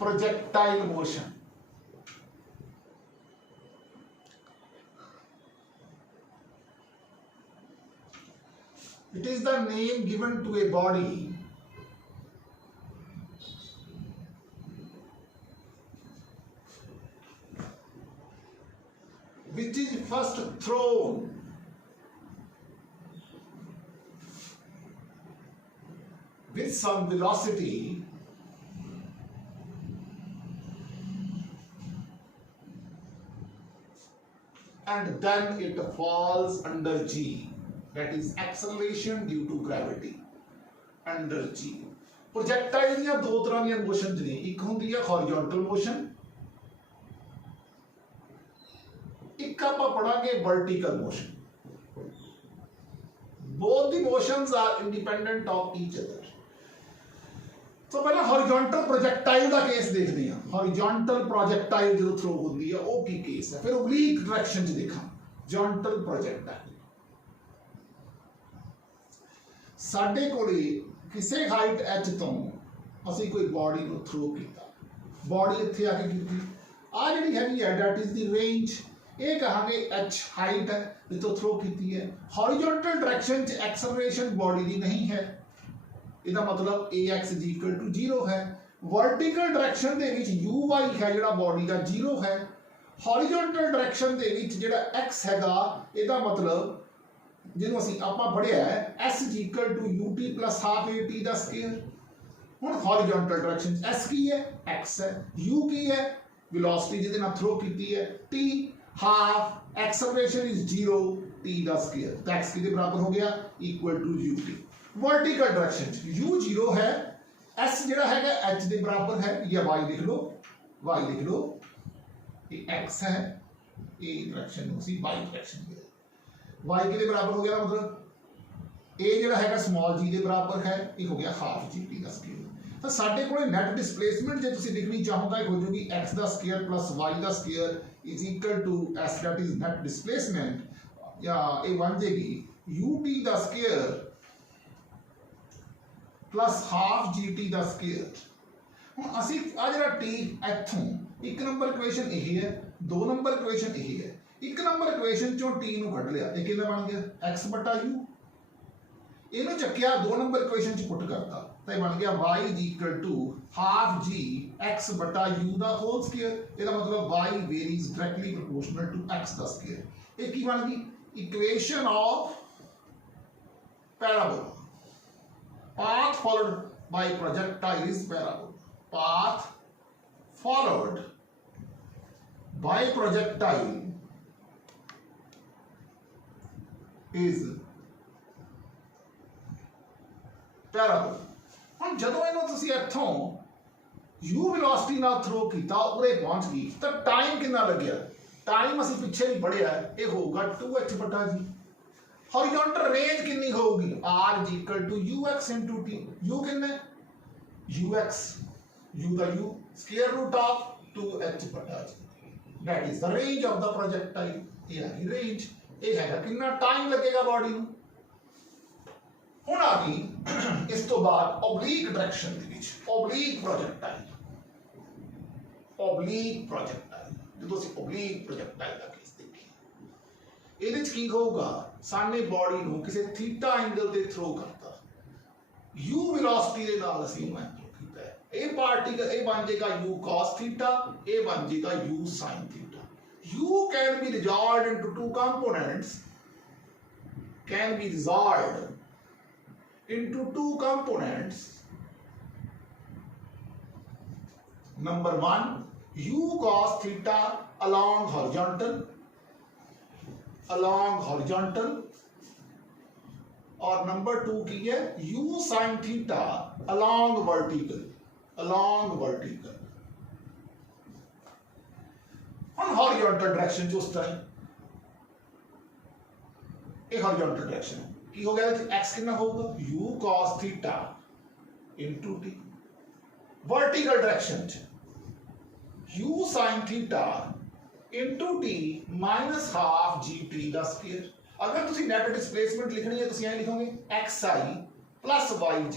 projectile motion. It is the name given to a body which is first thrown with some velocity and then it falls under G. That is acceleration due to gravity under G. Projectile ਦੀਆਂ ਦੋ ਤਰ੍ਹਾਂ ਦੀਆਂ motions ਨੇ, ਇੱਕ ਹੁੰਦੀ ਹੈ horizontal motion, ਇੱਕ ਆਪਾਂ ਪੜਾਂਗੇ vertical motion. both the motions are independent of each other. तो पहले हॉरिजॉन्टल प्रोजेक्टाइल का केस देखते हैं. हॉरिजॉन्टल प्रोजेक्टाइल जो थ्रो होती है वो की केस है. फिर ओब्लीक डायरेक्शन च देखा जॉन्टल प्रोजेक्टाइल. साडे कोले किसी हाइट एच तो असी कोई बॉडी को थ्रो किया, बॉडी इत्थे आके की आ जी है दैट इज द रेंज. ये कहांगे एच हाइट है जितों थ्रो की है. हॉरिजॉन्टल डायरेक्शन च एक्सेलरेशन बॉडी की नहीं है, इसका मतलब a x is equal to 0 है. वर्टिकल डायरेक्शन दे विच यू वाई है जिहड़ा बॉडी का 0 है. हॉरिजॉन्टल डायरेक्शन दे विच जिहड़ा एक्स हैगा इसका मतलब जिन्हों असीं आपां पढ़िया है s is equal to u t plus half a t दा स्केयर. हुण हॉरिजॉन्टल डायरेक्शन एस की है, एक्स है. यू की है वेलोसिटी जिहदे नाल थ्रो कीती है, t half acceleration is 0 t दा स्केयर. तो एक्स किहदे बराबर हो गया equal to u t. Vertical direction u 0 है, एस जिहड़ा हैगा एच के बराबर है, या वाई लिख लो, वाई लिख लो, ये एक्स है, ये डायरेक्शन उसी वाई डायरेक्शन में वाई के बराबर हो गया, मतलब ए जिहड़ा हैगा स्मॉल जी के बराबर है, ये हो गया हाफ जी टी का स्केयर. तो साडे कोले नेट डिस्प्लेसमेंट जे तुसीं लिखनी चाहो तां हो जाएगी एक्स का स्केयर प्लस वाई का square is equal to s that is net displacement, या ये बन जाएगी यू टी का square plus half g t का स्केयर. हुण असीं आ जिहड़ा टी इत्थों एक नंबर इक्वेशन यही है, 2 नंबर इक्वेशन यही है. एक नंबर इक्वेशन चों टी नूं कढ लिया, ये कितना बन गया एक्स बटा यू. इहनूं चक्किया 2 नंबर इक्वेशन च पुट करता तो बन गया y is equal to half g x बटा यू दा होल स्क्वायर. इसका मतलब y varies directly proportional to x दा स्क्वायर. ये की बन गई equation of parabola. Path followed by projectile is parabola. Path followed by projectile is parabola. हम जदों इन्हों तुसी इत्थों u वेलोसिटी नाल थ्रो कीता उरे पहुंच गई तो टाइम कितना लग्या. टाइम असीं पिछे ही पढ़िया ये होगा 2h बटा जी. हॉरिजॉन्टल रेंज कितनी होगी r is equal to ux into t. u कितने ux, u का u square root of 2h बटा जी. that is the range of the projectile. ये है रेंज. ये है कितना टाइम लगेगा बॉडी में. हुण आ गई इस तो बाद ओब्लीक डायरेक्शन दे विच ओब्लीक प्रोजेक्टाइल. ओब्लीक प्रोजेक्टाइल जो तुसीं ओब्लीक प्रोजेक्टाइल का केस देखिए ਇਹਦੇ ਚ ਕੀ ਹੋਊਗਾ ਸਾਨੇ ਬॉडी ਨੂੰ ਕਿਸੇ ਥੀਟਾ ਐਂਗਲ ਤੇ ਥ्रो ਕਰਤਾ, u ਵੈਲੋਸਿਟੀ ਦੇ ਨਾਲ ਅਸੀਂ ਇਹਨੂੰ ਥ्रो ਕੀਤਾ ਹੈ. ਇਹ ਪਾਰਟੀਕਲ ਇਹ ਬਣ ਜਾਏਗਾ u cos ਥੀਟਾ, ਇਹ ਬਣ ਜਾਏਗਾ u sin theta. U can be resolved into two components. Can be resolved into two components. Number 1, U cos theta along horizontal, और number 2 की है U sin theta along vertical. Horizontal direction जो उस time ये horizontal direction की हो गया x कितना होगा u cos theta into t. Vertical direction u sin theta into t minus half gt का स्क्वायर. अगर तुसी नेट डिस्प्लेसमेंट लिखनी है तुसी ऐ लिखोगे xi plus yj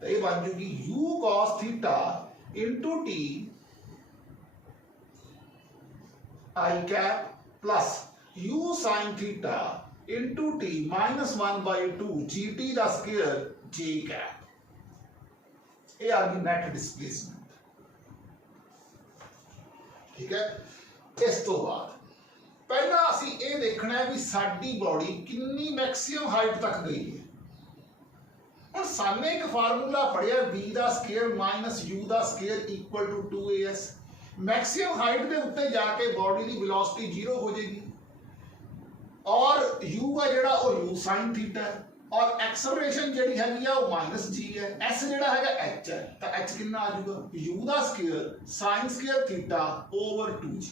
तो ये बन जाएगी u cos theta into t i cap plus u sin theta into t minus 1/2 gt दा स्क्वायर j कैप। ये आ गई नेट डिस्प्लेसमेंट। ठीक है, इस तो बाद पहला असी ये देखना है भी साडी बॉडी कितनी मैक्सिमम हाइट तक गई है। हुण सामने एक फार्मूला पढ़िया v दा स्क्वायर माइनस u दा square equal to 2as। Maximum height के उत्ते जाके बॉडी की वेलोसिटी 0 हो जाएगी और u है जिहड़ा वो u sin थीटा है और एक्सेलरेशन जिहड़ी हैगी आ वो माइनस g है। s जिहड़ा हैगा h है तो h कितना आ जाऊगा u दा square sin square theta over 2g।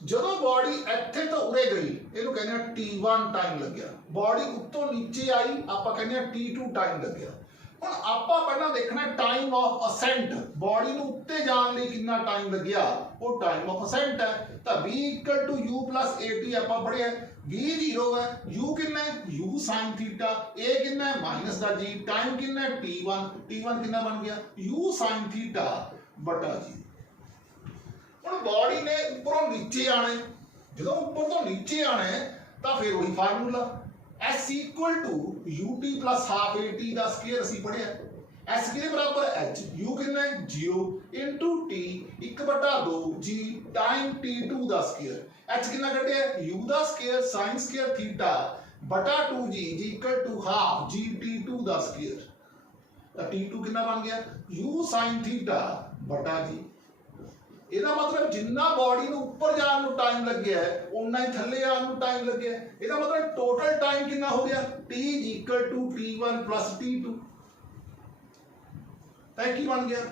ਜਦੋਂ बॉडी ਇੱਥੇ ਤੋਂ ਉਰੇ ਗਈ ਇਹਨੂੰ ਕਹਿੰਦੇ ਆ t1 टाइम ਲੱਗਿਆ, बॉडी ਉੱਤੋਂ ਨੀਚੇ ਆਈ ਆਪਾਂ ਕਹਿੰਦੇ ਆ t2 टाइम ਲੱਗਿਆ। ਹੁਣ ਆਪਾਂ ਪਹਿਲਾਂ ਦੇਖਣਾ टाइम ऑफ असेंट, बॉडी ਨੂੰ ਉੱਤੇ ਜਾਣ ਲਈ ਕਿੰਨਾ टाइम ਲੱਗਿਆ ਉਹ टाइम ऑफ असेंट है। ਤਾਂ v = u + at ਆਪਾਂ ਪੜਿਆ v 0 है, u कितना है u sin थीटा, a कितना है माइनस ਦਾ g, टाइम कितना है t1 कितना बन गया u sin थीटा बटा g। ਹੁਣ बॉडी ने ऊपरों नीचे आना है, जो ऊपर तो नीचे आना है तो फिर वही formula S = ut + half at का स्क्वायर असी पढ़िया। S के बराबर h, u कितना है 0 into t 1/2 g time t2 का स्क्वायर। h कितना कटिया u का स्क्वायर sin स्क्वायर थीटा बटा 2g = हाफ g t2 का स्क्वायर। तो t2 कितना बन गया u sin थीटा बटा g। ਇਹਦਾ मतलब जिन्ना बॉडी ਨੂੰ ਉੱਪਰ ਜਾਣ ਨੂੰ टाइम ਲੱਗਿਆ ਹੈ ਉਨਾ ਹੀ ਥੱਲੇ ਆਉਣ ਨੂੰ टाइम ਲੱਗਿਆ ਹੈ। ਇਹਦਾ मतलब टोटल टाइम कितना हो गया t = t1 + t2। ਤਾਂ ਕੀ ਬਣ ਗਿਆ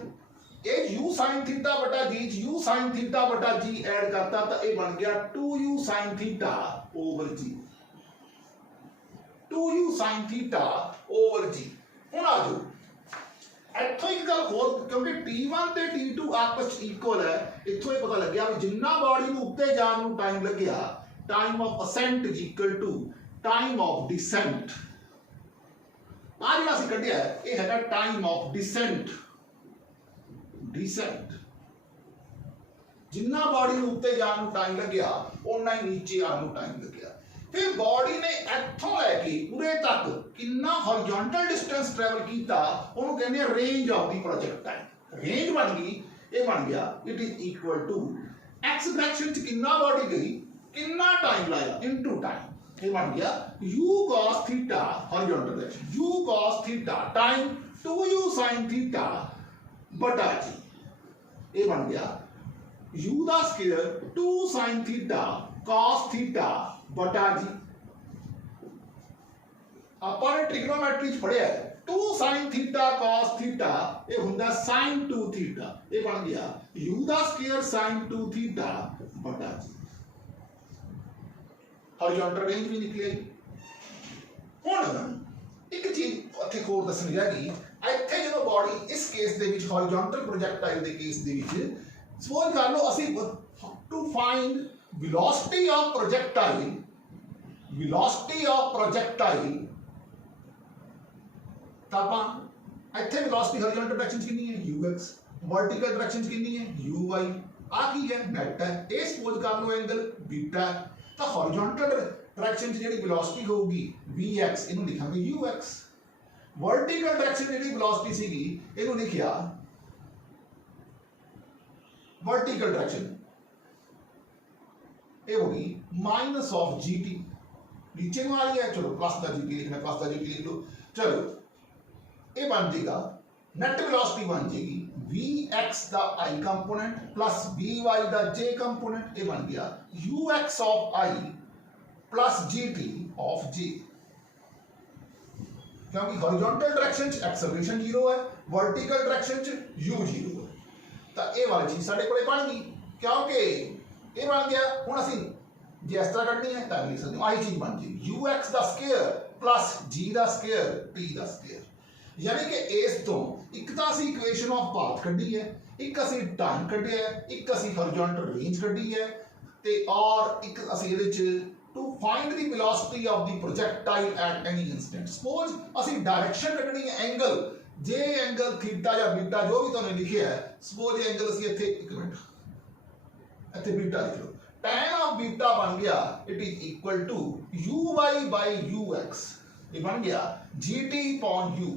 ਇਹ u sin थीटा बटा g u sin थीटा बटा g ऐड करता तो ये बन गया 2u sin theta over g, 2u sin theta over g। ਹੁਣ आ जाओ इत्थों एक गल होर, क्योंकि T1 ते T2 आपस इक्वल है, इत्थों ये पता लग गया जिन्ना बॉडी नूं उत्ते जाण नूं टाइम लग्या time of ascent = time of descent. आ जिहड़ा असीं कढिया है ये हैगा टाइम ऑफ डिसेंट। जिन्ना बॉडी नूं उत्ते जाण नूं टाइम लग्या उन्ना ही नीचे आउण नूं टाइम लग्या। फिर बॉडी ने इत्थों लैके उरे तक कितना हॉरिजॉन्टल डिस्टेंस ट्रैवल किया उन्होंने कहते हैं range of the projectile. Range बन गई, ये बन गया it is equal to x direction च कितना बॉडी गई कितना टाइम लाया इनटू टाइम। ये बन गया u cos theta horizontal direction u cos theta time 2u sin theta बटा g। ये बन गया u दा square 2 sin theta cos theta बटा जी। ਆਪਾਂ ਨੇ ट्रिग्नोमेट्री च पढ़िया 2 sin थीटा cos थीटा ये हुंदा sin 2 थीटा। ये बन गया u दा स्क्वायर sin 2 थीटा बटा जी। हॉरिजॉन्टल रेंज भी निकली। हुण एक चीज ਇੱਥੇ ਹੋਰ ਦੱਸਣੀ ਹੈਗੀ ਇੱਥੇ ਜਦੋਂ ਬੋਡੀ ਇਸ ਕੇਸ ਦੇ ਵਿੱਚ हॉरिजॉन्टल प्रोजेक्टाइल ਦੇ ਕੇਸ ਦੇ ਵਿੱਚ ਸਪੋਜ਼ ਕਰ ਲਓ ਅਸੀਂ to find velocity of projectile ਤਾਂ ਆਪਾਂ ਇੱਥੇ velocity horizontal direction ਚ ਕਿੰਨੀ ਹੈ ux, vertical direction ਚ ਕਿੰਨੀ ਹੈ uy। ਆ ਕੀ ਹੈ ਨੈਟ ਹੈ। ਇਹ ਸਪੋਜ਼ ਕਰ ਲਓ ਐਂਗਲ ਬੀਟਾ ਤਾਂ horizontal direction ਚ ਜਿਹੜੀ velocity ਹੋਊਗੀ vx ਇਹਨੂੰ ਲਿਖਾਂਗੇ ux। vertical direction ਜਿਹੜੀ velocity ਸੀਗੀ ਇਹਨੂੰ ਲਿਖਿਆ vertical direction ये होगी माइनस ऑफ gt। नीचे में आ रही है चलो प्लस का gt लिखना, प्लस का gt लिख लो। चलो ये बन जाएगा नेट वेलोसिटी बन जाएगी vx दा i कंपोनेंट प्लस vy दा j कंपोनेंट। ये बन गया ux of i plus gt of j। क्योंकि हॉरिजॉन्टल डायरेक्शन च एक्सेलरेशन 0 है, वर्टिकल डायरेक्शन च u 0 है। तो ये वाली चीज साडे कोले बन गई क्योंकि ये बन गया। हुण असीं जे इस तरह कढनी है तां लिख सकते हो आई चीज बन जाएगी ux दा स्क्वायर प्लस g दा स्क्वायर t दा स्क्वायर। यानी कि इस तो एक तां असीं इक्वेशन ऑफ पाथ कढी है, एक असीं टाइम कढिया है, एक असीं हॉरिजॉन्टल रेंज कढी है ते और एक असीं इहदे च to find the velocity of the projectile at any instant. Suppose असीं डायरेक्शन कढनी है एंगल जे एंगल थीटा या बीटा जो भी तुहानूं लिखिया है। सपोज एंगल असीं इत्थे एक मिनट इतने बीटा लिख लो, tan ऑफ बीटा बन गया it is equal to u y by u x, ये बन गया जी टी अपॉन यू।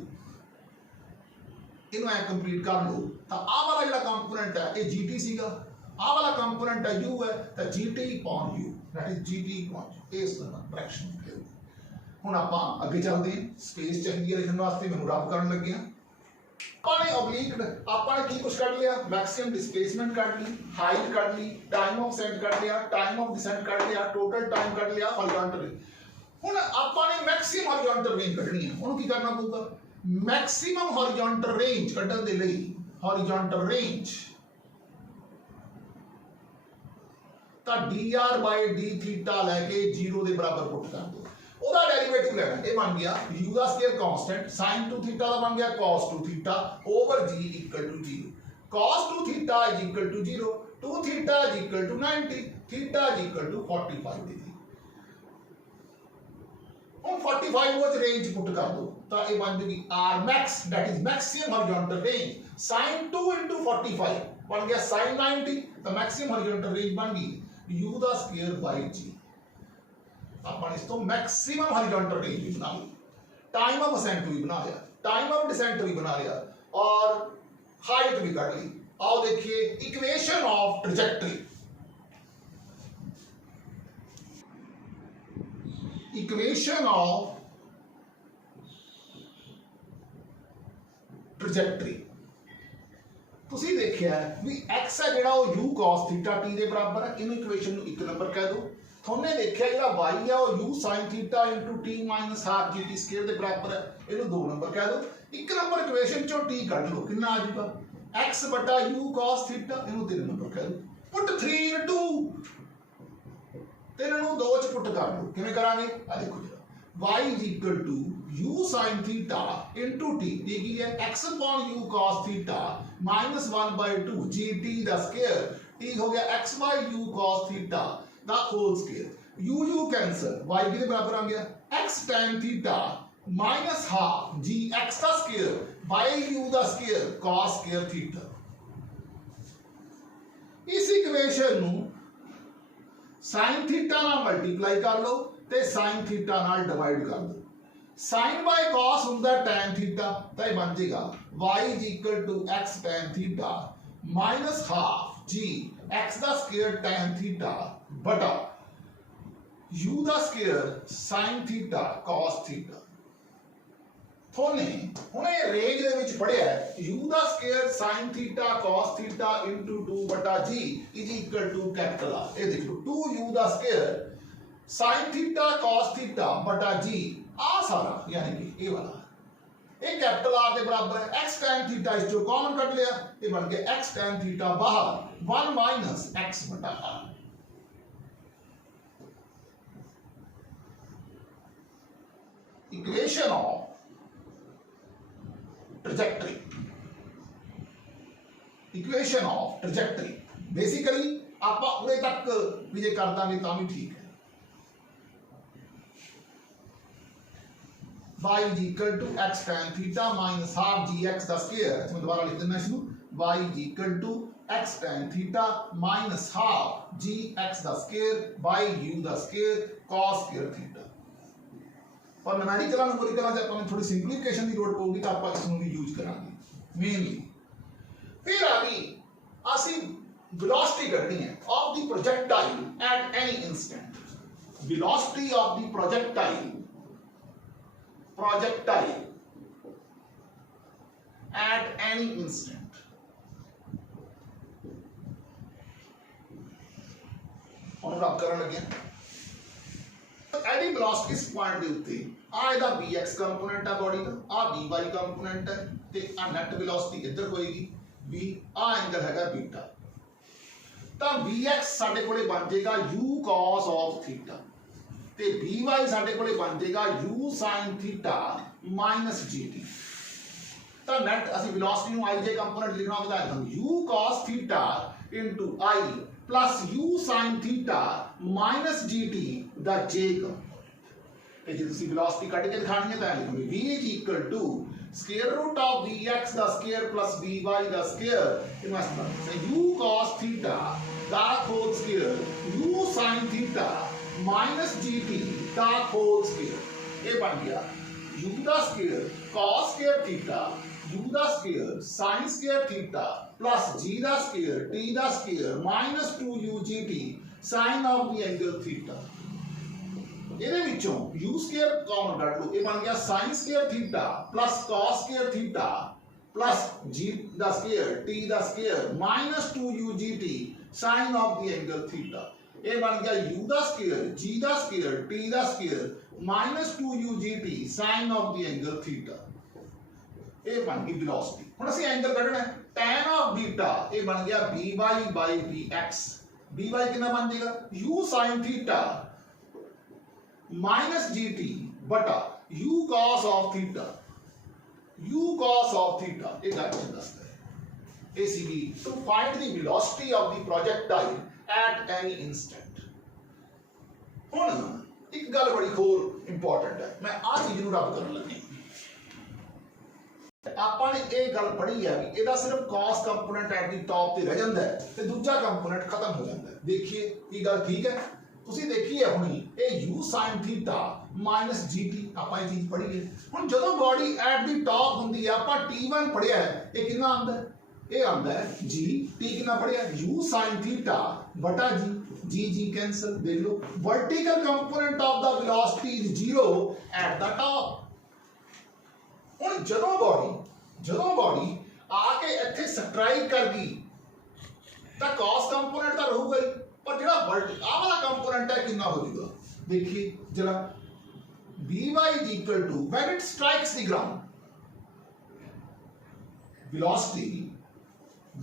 इन्हों कंप्लीट कर लो तो आ वाला जो कंपोनेंट है ये जी टी सीगा, आ वाला कंपोनेंट है यू है तो जी t upon you, that is ji t upon इस फ्रैक्शन। हुण आपां अगे चलते हैं, स्पेस चाहिए है लिखने वास्ते, मैं रब करन लगे हां। आपने ऑब्लिक आपने की कुछ कर लिया, मैक्सिमम डिस्प्लेसमेंट कर ली, हाइट कर ली, टाइम ऑफ सेंट कर लिया, टाइम ऑफ डिसेंट कर लिया, टोटल टाइम कर लिया, हॉरिजॉन्टल। हुण आपने मैक्सिमम हॉरिजॉन्टल रेंज कढनी है, उहनूं की करना पऊगा, मैक्सिमम हॉरिजॉन्टल रेंज कढण दे लई हॉरिजॉन्टल रेंज ਤਾਂ dr ਬਾਈ d ਥੀਟਾ ਲੈ ਕੇ 0 ਦੇ ਬਰਾਬਰ ਪੁੱਟ ਕਰ ਦਿਓ, ਉਹਦਾ ਡੈਰੀਵੇਟਿਵ ਲੈਣਾ, ਇਹ ਬਣ ਗਿਆ u ਦਾ ਸਕੁਅਰ ਕਾਂਸਟੈਂਟ sin 2 ਥੀਟਾ ਦਾ ਬਣ ਗਿਆ cos 2 theta over g equal to 0, cos 2 theta is equal to 0, 2 theta is equal to 90, theta is equal to 45 degree. ਹੁਣ 45 ਉਹ ਰੇਂਜ ਪੁੱਟ ਕਰ ਦਿਓ ਤਾਂ ਇਹ ਬਣ ਜੂਗੀ r max, that is maximum horizontal range, sin 2 into 45 बन गया sin 90, तो मैक्सिमम हॉरिजॉन्टल रेंज बन गई u ਦਾ ਸਕੁਅਰ ਬਾਈ g। ਆਪਾਂ ਇਸ ਤੋਂ मैक्सिमम हॉरिजॉन्टल रेंज भी बना ली, टाइम ऑफ असेंट भी बना लिया, टाइम ऑफ डिसेंट भी बना लिया और हाइट भी कर ली। आओ देखिए equation of trajectory, equation of trajectory ਤੁਸੀਂ ਦੇਖਿਆ ਵੀ x ਹੈ ਜਿਹੜਾ ਉਹ u cos θ t ਦੇ ਬਰਾਬਰ ਹੈ, ਇਹਨੂੰ ਇਕੁਏਸ਼ਨ ਨੂੰ 1 ਨੰਬਰ ਕਹਿ ਦਿਓ। ਤੁਹਾਨੇ ਦੇਖਿਆ ਜਿਹੜਾ y ਆ ਉਹ u sin θ t minus half gt square ਦੇ ਬਰਾਬਰ ਹੈ, ਇਹਨੂੰ 2 ਨੰਬਰ ਕਹਿ ਦਿਓ। 1 ਨੰਬਰ ਇਕੁਏਸ਼ਨ ਚੋਂ t ਕੱਢ ਲਓ, ਕਿੰਨਾ ਆ ਜਾਊਗਾ x ਬਟਾ u cos θ, ਇਹਨੂੰ 3 ਨੰਬਰ ਕਹਿ ਦਿਓ। ਪੁੱਟ 3 into 3 ਨੂੰ 2 ਚ ਪੁੱਟ ਕਰ ਲਓ, ਕਿਵੇਂ ਕਰਾਂਗੇ ਆ ਦੇਖੋ ਜਰਾ, y is equal to u sin theta into t, दी गई है x upon u cos theta minus 1 by 2 gt the square, t हो गया x by u cos theta the whole square, u cancel, y के बराबर आ गया x tan theta minus half g x का square by u the square cos square theta। इस equation ਨੂੰ sin theta ਨਾਲ multiply कर लो ਤੇ sin थीटा ਨਾਲ डिवाइड कर दो, sin by cos ਹੁੰਦਾ tan थीटा, ਤਾਂ ਇਹ ਬਣ ਜਾਏਗਾ y is equal to x tan theta minus half g x ਦਾ ਸਕੁਅਰ tan थीटा ਬਟਾ u ਦਾ square sin theta cos theta. ਥੋਨੇ ਹੁਣ ਇਹ ਰੇਂਜ ਦੇ ਵਿੱਚ ਪੜਿਆ u ਦਾ square sin theta cos theta into 2 ਬਟਾ g is equal to capital R। ਇਹ ਦੇਖ ਲਓ 2u ਦਾ square sin theta cos theta बटा g आ सारा यानी कि ये वाला ये कैपिटल R के बराबर है, x tan थीटा इस जो कॉमन कट लिया, ये बन गया x tan थीटा बाहर 1 माइनस x बटा r। Equation of trajectory, equation of trajectory basically आप उरे तक भी जे कर दांगे तां भी ठीक है। y is equal to x tan theta minus half gx का स्क्वायर, इसमें दोबारा लिख देना इसको, y is equal to x tan theta minus half gx का स्क्वायर by u का स्क्वायर cos square theta। पर न्यूमेरिकल न्यूमेरिकल से अपन थोड़ी सिंपलीफिकेशन की लोड़ पऊगी तो आप इसको भी यूज करांगे मेनली। फिर आगे ਅਸੀਂ velocity ਕੱਢਣੀ है of the projectile at any instant, velocity of the projectile at any instant। ਹੁਣ ਰੱਬ ਕਰਨ ਲੱਗੇ ਐਡੀ ਵੈਲੋਸਿਟੀ ਇਸ ਪੁਆਇੰਟ ਦੇ ਉੱਤੇ ਆ ਇਹਦਾ bx ਕੰਪੋਨੈਂਟ ਆ ਬੋਡੀ ਦਾ, ਆ by ਕੰਪੋਨੈਂਟ ਹੈ ਤੇ ਆ ਨੈਟ ਵੈਲੋਸਿਟੀ ਇੱਧਰ ਹੋਏਗੀ v, ਆ ਐਂਗਲ ਹੈਗਾ ਬੀਟਾ, ਤਾਂ bx ਸਾਡੇ ਕੋਲੇ ਬਣ ਜਾਏਗਾ u cos of theta ਤੇ by ਸਾਡੇ ਕੋਲੇ ਬਣ ਜਾਏਗਾ u sin theta minus gt। ਤਾਂ ਨੈਟ ਅਸੀਂ ਵੈਲੋਸਿਟੀ ਨੂੰ ij ਕੰਪੋਨੈਂਟ ਲਿਖਣਾ ਹੁੰਦਾ ਹੈ u cos theta into I plus u sin theta minus gt the j component. ਤੇ ਜੇ ਤੁਸੀਂ ਵੈਲੋਸਿਟੀ ਕੱਢ ਕੇ ਦਿਖਾਣੀ ਹੈ ਤਾਂ ਇਹ ਲਿਖੋਗੇ v is equal to square root of vx ਦਾ ਸਕੁਅਰ plus vy ਦਾ ਸਕੁਅਰ ਇਹ ਮਤਲਬ ਹੈ u cos theta ਦਾ whole square u sin theta minus gt ਦਾ ਹੋਲ ਸਕੁਅਰ ਇਹ ਬਣ ਗਿਆ u ਦਾ square cos square theta u ਦਾ square sin square theta plus g ਦਾ ਸਕੁਅਰ t ਦਾ square minus 2u gt sin of the angle theta ਇਹਦੇ ਵਿੱਚੋਂ u ਸਕੁਅਰ ਕਾਮਨ ਕੱਢ ਲਓ ਇਹ ਬਣ ਗਿਆ sin square theta plus cos square theta plus g ਦਾ ਸਕੁਅਰ t ਦਾ square minus 2u gt sin of the angle theta ਇਹ ਬਣ ਗਿਆ u ਦਾ ਸਕੁਅਰ g ਦਾ ਸਕੁਅਰ t ਦਾ square minus 2u gt sin of the angle theta ਇਹ ਬਣ ਗਈ ਵੈਲੋਸਿਟੀ ਹੁਣ ਅਸੀਂ ਐਂਗਲ ਕੱਢਣਾ ਹੈ tan of beta ਇਹ ਬਣ ਗਿਆ by bx by ਕਿੰਨਾ ਬਣ ਜਾਏਗਾ u sin theta minus gt बटा u cos of theta ਇਹ ਡਾਇਰੈਕਸ਼ਨ ਦੱਸਦਾ ਹੈ ਇਹ ਸੀਗੀ to find the velocity of the projectile at any instant ਹੁਣ ਇੱਕ ਗੱਲ ਬੜੀ ਹੋਰ ਇੰਪੋਰਟੈਂਟ ਹੈ ਮੈਂ ਆ ਚੀਜ਼ ਨੂੰ ਰੱਬ ਕਰਨ ਲੱਗੀ ਆਪਾਂ ਨੇ ਇਹ ਗੱਲ ਪੜ੍ਹੀ ਹੈ ਵੀ ਇਹਦਾ ਸਿਰਫ cos component at the top ਤੇ ਰਹਿ ਜਾਂਦਾ ਹੈ ਤੇ ਦੂਜਾ ਕੰਪੋਨੈਂਟ ਖਤਮ ਹੋ ਜਾਂਦਾ ਹੈ ਦੇਖੀਏ ਇਹ ਗੱਲ ਠੀਕ ਹੈ ਤੁਸੀਂ ਦੇਖੀ ਹੈ ਹੁਣੀ ਇਹ u sin theta minus gt ਆਪਾਂ ਇਹ ਚੀਜ਼ ਪੜ੍ਹੀ ਹੈ ਹੁਣ ਜਦੋਂ ਬਾਡੀ ਐਟ ਦੀ ਟਾਪ ਹੁੰਦੀ ਹੈ ਆਪਾਂ t1 ਪੜ੍ਹਿਆ ਹੈ ਇਹ ਕਿੰਨਾ ਆਉਂਦਾ ਹੈ ਇਹ ਆਉਂਦਾ ਹੈ g t ਕਿੰਨਾ ਪੜ੍ਹਿਆ u sin theta ਬਟਾ g cancel ਦੇਖ ਲਓ vertical component of the velocity is 0 at the top ਹੁਣ ਜਦੋਂ ਬਾਡੀ ਆ ਕੇ ਇੱਥੇ ਸਟ੍ਰਾਈਕ ਕਰ ਗਈ ਤਾਂ cos ਕੰਪੋਨੈਂਟ ਤਾਂ ਰਹੂਗਾ ਹੀ पर ਜਿਹੜਾ ਆ ਵਾਲਾ ਕੰਪੋਨੈਂਟ ਹੈ ਕਿੰਨਾ ਹੋ ਜਾਊਗਾ ਦੇਖੀਏ ਜਰਾ by is equal to when it strikes the ground velocity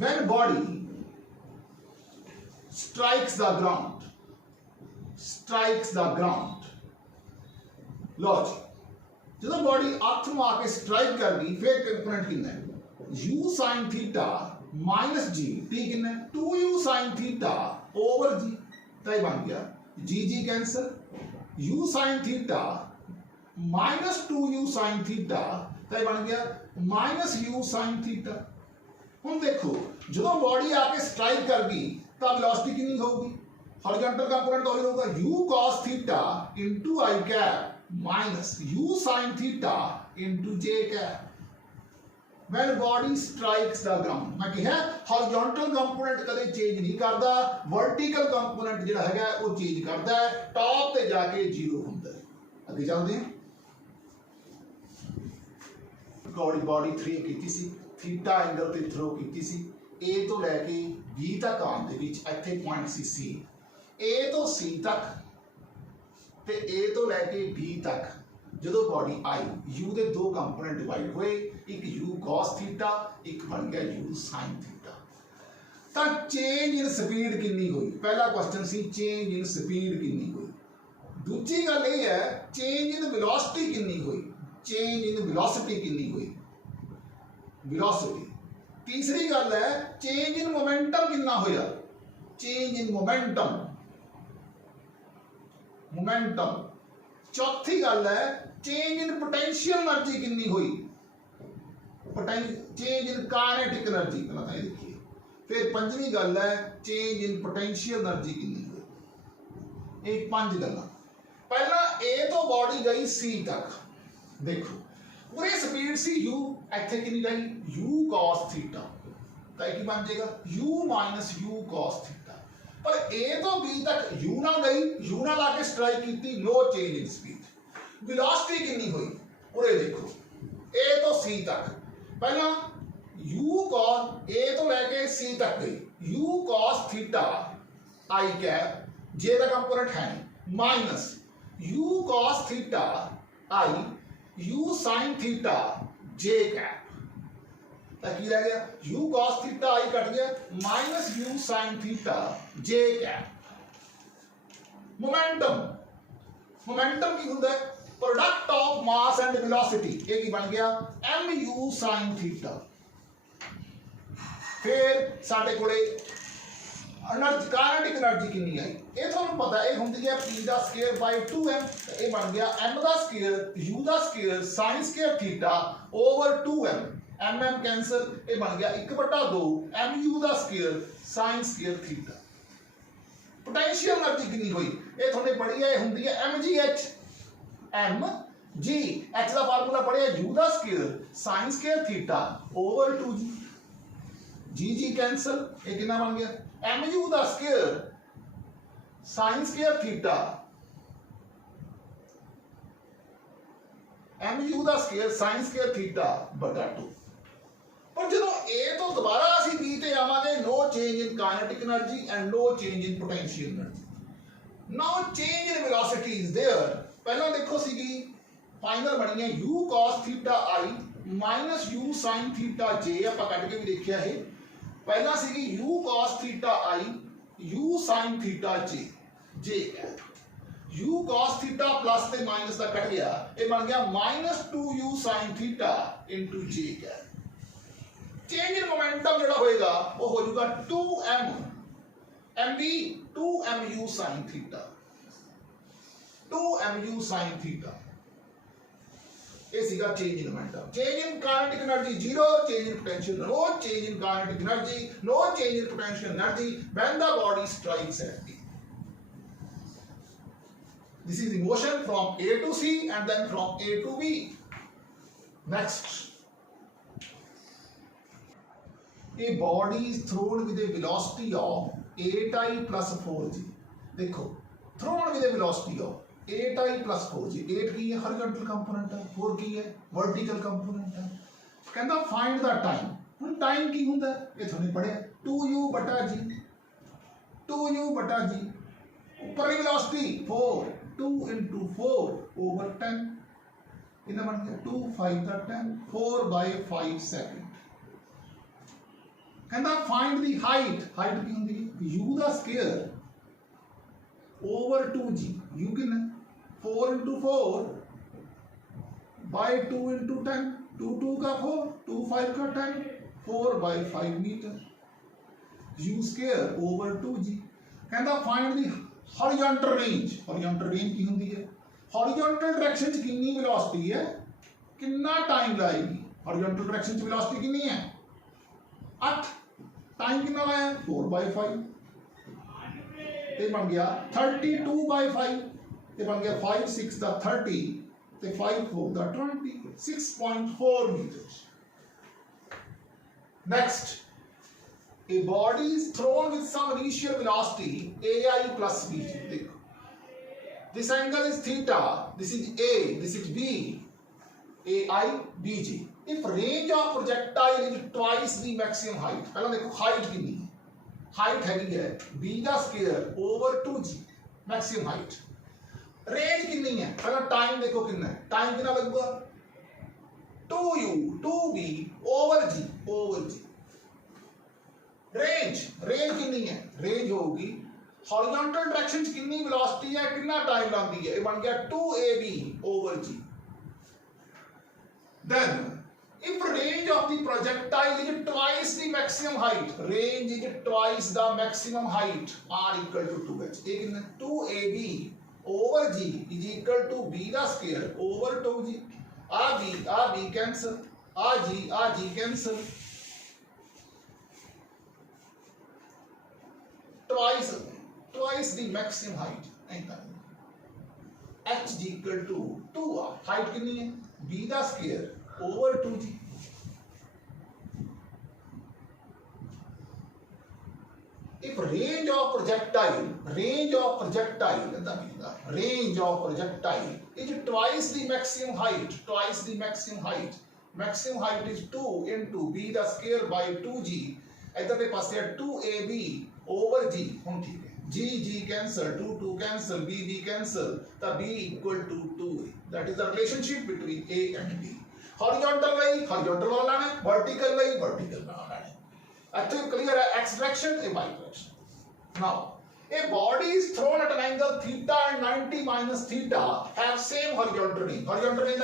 when body strikes the ground ਲਓ ਜੀ ਜਦੋਂ ਬॉडी ਅਰਥ ਨੂੰ ਆ ਕੇ ਸਟ੍ਰਾਈਕ ਕਰ ਗਈ ਫਿਰ ਕੰਪੋਨੈਂਟ ਕਿੰਨਾ ਹੈ u sin theta minus g t कितना है 2u sin theta over g तो ये बन गया g cancel u sin theta minus 2u sin theta तो ये बन गया minus u sin theta हम देखो जो बॉडी आके स्ट्राइक कर गई तब वेलोसिटी कितनी होगी हॉरिजॉन्टल कंपोनेंट तो होगा u cos theta into I cap minus u sin theta into j cap when body strikes the ground मैं कहा horizontal component कदे चेंज नहीं करता vertical component जिहड़ा हैगा वो चेंज करता है टॉप ते जाके 0 हुंदा है अगे चलते हैं बॉडी 3 कीती सी थीटा एंगल ते थ्रो कीती सी a तो लैके b तक आउण दे विच इत्थे पॉइंट सी c a तो c तक ते a तो लैके b तक ਜਦੋਂ बॉडी आई u ਦੇ ਦੋ ਕੰਪੋਨੈਂਟ ਡਿਵਾਈਡ ਹੋਏ ਇੱਕ u cos थीटा ਇੱਕ ਬਣ ਗਿਆ u sin थीटा ਤਾਂ ਚੇਂਜ ਇਨ ਸਪੀਡ ਕਿੰਨੀ ਹੋਈ ਪਹਿਲਾ ਕੁਐਸਚਨ ਸੀ ਚੇਂਜ ਇਨ ਸਪੀਡ ਕਿੰਨੀ ਹੋਈ ਦੂਜੀ ਗੱਲ ਇਹ ਹੈ ਚੇਂਜ ਇਨ ਵੈਲੋਸਿਟੀ ਕਿੰਨੀ ਹੋਈ ਚੇਂਜ ਇਨ ਵੈਲੋਸਿਟੀ ਕਿੰਨੀ ਹੋਈ ਵੈਲੋਸਿਟੀ ਤੀਸਰੀ ਗੱਲ ਹੈ ਚੇਂਜ ਇਨ ਮੋਮੈਂਟਮ ਕਿੰਨਾ ਹੋਇਆ ਚੇਂਜ ਇਨ ਮੋਮੈਂਟਮ चौथी गल है चेंज इन पोटेंशियल एनर्जी कितनी हुई चेंज इन काइनेटिक एनर्जी पहला तो ये देखिए फिर पंजवीं गल है चेंज इन पोटेंशियल एनर्जी कितनी हुई एक पांच गल्लां पहला ए तो बॉडी गई सी तक देखो पूरी स्पीड सी u इत्थे कितनी गई u cos थीटा तो की बन जाएगा u minus u cos theta पर A तो B तक U ना गई U ना लाके स्ट्राइक की no change in speed velocity कितनी हुई पूरे देखो A तो C तक पहला U cos A तो लेके C तक गई U cos theta I cap J का कंपोनेंट है minus U cos theta I U sin theta J cap की रह गया u cos theta i cut गया minus u sin theta j cap momentum की हुंदा है product of mass and velocity ये की बन गया mu sin थीटा फिर साडे कोले एनर्जी काइनेटिक एनर्जी कितनी आई ये थोड़ा पता है होंगी है p का स्क्वायर बाय 2m ये बन गया m का स्क्वायर u का square sin square theta over 2m mm cancel ये बन गया 1/2 mu का square sin square theta potential energy कितनी हुई ये थोड़े पढ़ी है होंगी है mgh mg h का फार्मूला पढ़े u का square sin square theta over 2g g cancel ये कितना बन गया mu का square sin square theta mu का स्क्वायर sin स्क्वायर थीटा बटा 2 पर जो ए तो दोबारा ਅਸੀਂ b ਤੇ ਆਵਾਂਗੇ no change in kinetic energy and no change in potential energy no change in velocity is there पहला देखो सीगी फाइनल बनी है u cos theta i minus u sin theta j ਆਪਾਂ ਕੱਢ ਕੇ ਵੀ ਦੇਖਿਆ ਹੈ पहला सीगी u cos theta i u sin theta j j u cos theta plus ते माइनस का कट गया ये बन गया minus 2u sin theta into j change in momentum ਜਿਹੜਾ ਹੋਏਗਾ ਉਹ ਹੋ ਜਾਊਗਾ 2m mv 2mu sin theta 2mu sin theta ये सीगा change in momentum change in kinetic energy zero change in potential no change in kinetic energy no change in potential energy when the body strikes at p this is the motion from a to c and then from a to b next a body is thrown with a velocity of 8i plus 4g देखो thrown with a velocity of 8i plus 4g 8 की है horizontal component है 4 की है vertical component है कहता find the time ਹੁਣ time ਕੀ ਹੁੰਦਾ ਇਹ ਤੁਹਾਨੂੰ ਪੜਿਆ 2u ਬਟਾ g 2u ਬਟਾ g ऊपर की velocity 4 2 into 4 over 10 कितना बन गया 2 5 का 10 4 by 5 सेकंड कहता find the height height की होंगी u का स्क्वायर over 2g u कितना 4 into 4 by 2 into 10 2 2 का 4 2 5 का 10 4 by 5 metre u square over 2g कहता find the horizontal range की होंगी है horizontal direction च कितनी velocity है कितना टाइम लाएगी horizontal direction च velocity कितनी है 8 टाइम कितना लाया 4 by 5 ये बन गया 32 by 5 ये बन गया 5 6 का 30 ते 5 4 का 20 6.4 meters next a body is thrown with some initial velocity ai plus b देखो this angle is theta this is a this is b ai bg if range of projectile is twice the maximum height पहला देखो height कितनी है height हैगी है b का square over 2g maximum height range कितनी है पहला टाइम देखो कितना है टाइम कितना लगेगा 2u 2b over g range कितनी है रेंज होगी हॉरिजॉन्टल डायरेक्शन च कितनी वेलोसिटी है कितना टाइम लगती है ये बन गया 2ab over g then if range of the projectile is twice the maximum height range is twice the maximum height r equal to 2h ये कितना 2ab over g is equal to b का square over 2g a b cancel a g cancel twice the maximum height h is equal to 2r height कितनी है b का square over 2g if range of projectile is twice the maximum height maximum height is 2 into b the square by 2g इधर के पास है 2ab over g हम ठीक है g cancel 2 cancel b cancel तो b equal to 2a that is the relationship between a and b horizontal वाला लाना है vertical वाला लाना है अच्छा क्लियर है x direction a y direction now a body is thrown at an angle theta and 90 minus theta have same horizontal range का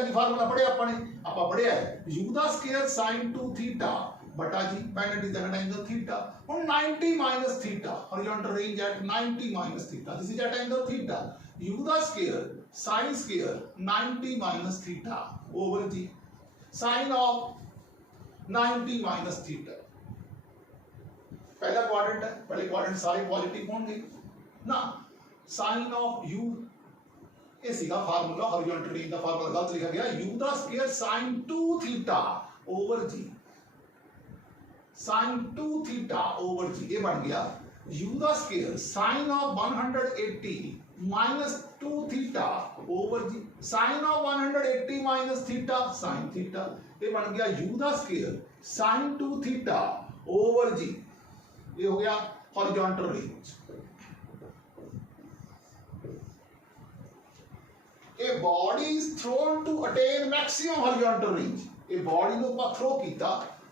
की फार्मूला पढ़े आपने पढ़े है u का स्क्वायर sin 2 theta बटा g magnet is at angle theta और 90 minus theta horizontal range at 90 minus theta this is at angle theta u द square sin square 90 minus theta over g sin of 90 minus theta पहला quadrant है पहले quadrant सारे positive होंगे ना sin of u ये सीधा फार्मूला हॉरिजॉन्टल रेंज का फार्मूला गलत लिखा गया u द square sin 2 theta over g sin 2 theta over g ये बन गया u द square sin of 180 minus 2 theta over g sin of 180 minus theta sin theta ये बन गया u द square sin 2 theta over g ये हो गया horizontal range A body is thrown to attain maximum horizontal range. A body ਨੂੰ ਆਪਾਂ throw ਕੀਤਾ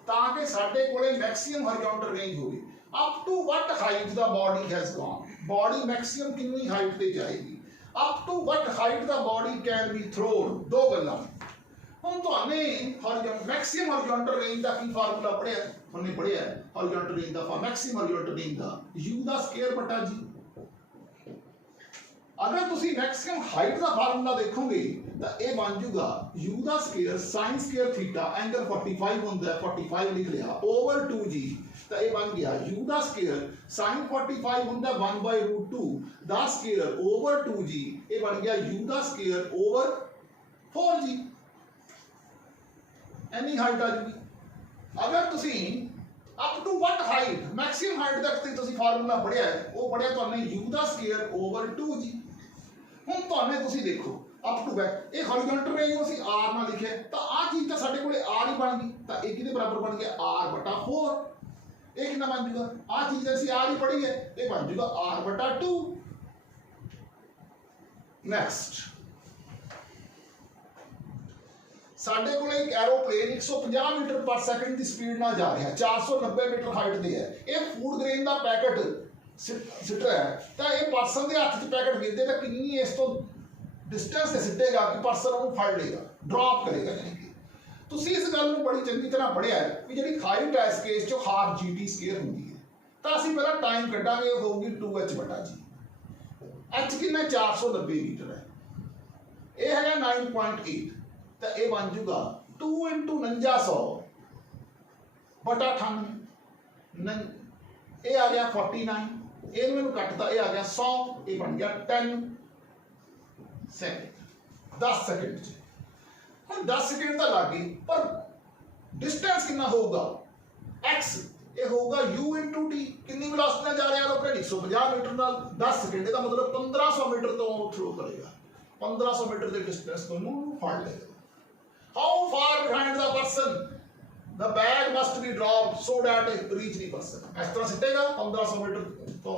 ਤਾਂ ਕਿ ਸਾਡੇ ਕੋਲੇ maximum horizontal range ਹੋਵੇ. Up to what height the body has gone? Body maximum ਕਿੰਨੀ height ਤੇ ਜਾਏਗੀ? Up to what height the body can be thrown? ਦੋ ਗੱਲਾਂ. ਹੁਣ ਤੁਹਾਨੇ maximum horizontal range ਦਾ ਕੀ ਫਾਰਮੂਲਾ ਪੜਿਆ? ਉਹਨੇ ਪੜਿਆ horizontal range ਦਾ maximum horizontal range ਦਾ u ਦਾ ਸਕੁਅਰ ਬਟਾ ਜੀ अगर तुसी मैक्सिमम हाइट का फार्मूला देखोगे तो ये बन जाऊगा u दा square sin square theta angle 45 होता है 45 लिख लिया ओवर 2g तो ये बन गया u दा स्क्वायर sin 45 होता है 1/√2 दा स्क्वायर ओवर 2g ये बन गया u दा square over 4g any height आ जाएगी अगर तुसी up to what height maximum height तक तुसी फार्मूला पढ़िया है वो पढ़िया तुमने u दा स्क्वायर ओवर 2g ਹੁਣ ਤੁਹਾਨੂੰ ਤੁਸੀਂ ਦੇਖੋ ਅਪ ਟੂ ਬੈਕ ਇਹ ਹੌਰੀਜ਼ੌਂਟਲ ਰੇਂਜ ਨੂੰ ਅਸੀਂ r ਨਾਲ ਲਿਖਿਆ ਤਾਂ ਆਹ ਚੀਜ਼ ਤਾਂ ਸਾਡੇ ਕੋਲੇ r ਹੀ ਬਣ ਗਈ ਤਾਂ ਇਹ ਕਿਹਦੇ ਬਰਾਬਰ ਬਣ ਗਿਆ r ਬਟਾ 4 ਇਹ ਕਿੰਨਾ ਬਣ ਜੂਗਾ ਆਹ ਚੀਜ਼ ਅਸੀਂ r ਹੀ ਪੜ੍ਹੀ ਹੈ ਇਹ ਬਣ ਜੂਗਾ r ਬਟਾ 2 ਨੈਕਸਟ ਸਾਡੇ ਕੋਲੇ ਇੱਕ ਐਰੋਪਲੇਨ 150 ਮੀਟਰ ਪਰ ਸੈਕਿੰਡ ਦੀ ਸਪੀਡ ਨਾਲ ਜਾ ਰਿਹਾ 490 ਮੀਟਰ ਹਾਈਟ ਤੇ ਹੈ ਇਹ ਫੂਡ ਗ੍ਰੇਨ ਦਾ ਪੈਕਟ ਸਿੱਟ ਹੈ ਤਾਂ ਇਹ ਪਰਸਨ ਦੇ ਹੱਥ 'ਚ ਪੈਕਟ ਗਿਰਦੇ ਤਾਂ ਕਿੰਨੀ ਇਸ ਤੋਂ ਡਿਸਟੈਂਸ ਤੇ ਸਿੱਟੇਗਾ ਕਿ ਪਰਸਨ ਉਹਨੂੰ ਫੜ ਲੇਗਾ ਡ੍ਰੌਪ ਕਰੇਗਾ ਯਾਨੀ ਕਿ ਤੁਸੀਂ ਇਸ ਗੱਲ ਨੂੰ ਬੜੀ ਚੰਗੀ ਤਰ੍ਹਾਂ ਪੜ੍ਹਿਆ ਹੈ ਕਿ ਜਿਹੜੀ ਹਾਈਟ ਹੈ ਇਸ ਕੇਸ 'ਚ ਹਾਫ gt ਸਕੁਅਰ ਹੁੰਦੀ ਹੈ ਤਾਂ ਅਸੀਂ ਪਹਿਲਾਂ ਟਾਈਮ ਕੱਢਾਂਗੇ ਉਹ ਹੋਊਗੀ 2h ਬਟਾ ਜੀ h ਕਿੰਨਾ 490 ਮੀਟਰ ਹੈ ਇਹ ਹੈਗਾ 9.8 ਤਾਂ ਇਹ ਬਣ ਜੂਗਾ 2 × 4900 ਬਟਾ 98 ਇਹ ਆ ਗਿਆ 49 ਇਹ ਮੈਨੂੰ ਕੱਟਦਾ ਇਹ ਆ ਗਿਆ 100 ਇਹ ਬਣ ਗਿਆ 10 ਸੈਕਿੰਡ 10 ਸੈਕਿੰਡ ਚ ਹੁਣ 10 ਸੈਕਿੰਡ ਤਾਂ ਲੱਗ ਗਈ ਪਰ ਡਿਸਟੈਂਸ ਕਿੰਨਾ ਹੋਊਗਾ x ਇਹ ਹੋਊਗਾ u × t ਕਿੰਨੀ ਵੈਲੋਸਿਟੀ ਨਾਲ ਜਾ ਰਿਹਾ ਲੋਕਾਂ 150 ਮੀਟਰ ਨਾਲ 10 ਸੈਕਿੰਡ ਦਾ ਮਤਲਬ 1500 ਮੀਟਰ ਤੋਂ ਥਰੂ ਕਰੇਗਾ 1500 ਮੀਟਰ ਦੇ ਡਿਸਟੈਂਸ ਤੋਂ ਨੂੰ ਫੜ ਲਏਗਾ how for behind the person The bag must be dropped so that it reach the person. इस तरह सिटेगा 1500 मीटर तो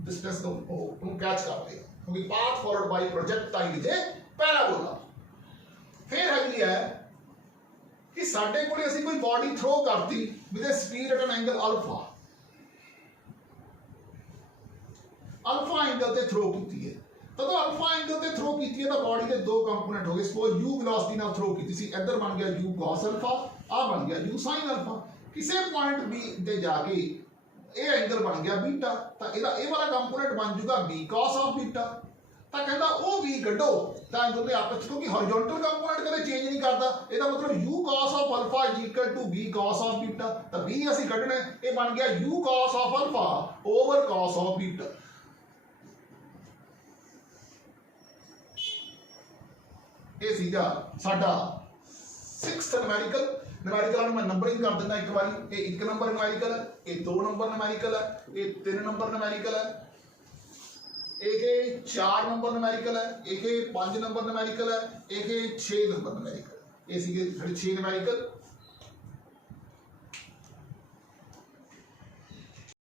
डिस्टेंस को कैच कर लेगा क्योंकि path forward bye projectile is a parabola फिर अगली है कि साडे कोले ਅਸੀਂ ਕੋਈ ਬॉडी थ्रो करती with a speed at an angle alpha alpha angle ਤੇ थ्रो ਕੀਤੀ ਹੈ तब अल्फा एंगल ਤੇ थ्रो ਕੀਤੀ ਹੈ ਤਾਂ ਬॉडी ਦੇ ਦੋ ਕੰਪੋਨੈਂਟ ਹੋ ਗਏ ਸਪੋਜ਼ u ਵੈਲੋਸਿਟੀ ਨਾਲ ਥ्रो ਕੀਤੀ ਸੀ ਇੱਧਰ ਬਣ ਗਿਆ u cos alpha ਆ ਬਣ ਗਿਆ u sin alpha ਕਿਸੇ ਪੁਆਇੰਟ b ਤੇ ਜਾ ਕੇ ਇਹ ਐਂਗਲ ਬਣ ਗਿਆ ਬੀਟਾ ਤਾਂ ਇਹਦਾ ਇਹ ਵਾਲਾ ਕੰਪੋਨੈਂਟ ਬਣ ਜਾਊਗਾ b cos of ਬੀਟਾ ਤਾਂ ਕਹਿੰਦਾ ਉਹ b ਕੱਢੋ ਤਾਂ ਦੋਨੇ ਆਪਸ ਚ ਕਿਉਂਕਿ ਹੌਰੀਜ਼ੌਂਟਲ ਕੰਪੋਨੈਂਟ ਕਦੇ ਚੇਂਜ ਨਹੀਂ ਕਰਦਾ ਇਹਦਾ ਮਤਲਬ u cos of alpha b cos of ਬੀਟਾ ਤਾਂ b ਅਸੀਂ ਕੱਢਣਾ ਇਹ ਬਣ ਗਿਆ u cos of alpha over cos of ਬੀਟਾ ਇਹ ਸੀਗਾ ਸਾਡਾ 6th numerical ਨੂੰ ਮੈਂ ਨੰਬਰਿੰਗ ਕਰ ਦਿੰਦਾ ਇੱਕ ਵਾਰੀ ਇਹ 1 ਨੰਬਰ numerical ਹੈ ਇਹ 2 ਨੰਬਰ numerical ਹੈ ਇਹ 3 ਨੰਬਰ numerical ਹੈ ਇਹ 4 ਨੰਬਰ numerical ਹੈ ਇਹ 5 ਨੰਬਰ numerical ਹੈ ਇਹ 6 ਨੰਬਰ numerical ਇਹ ਸੀਗੇ 6 numerical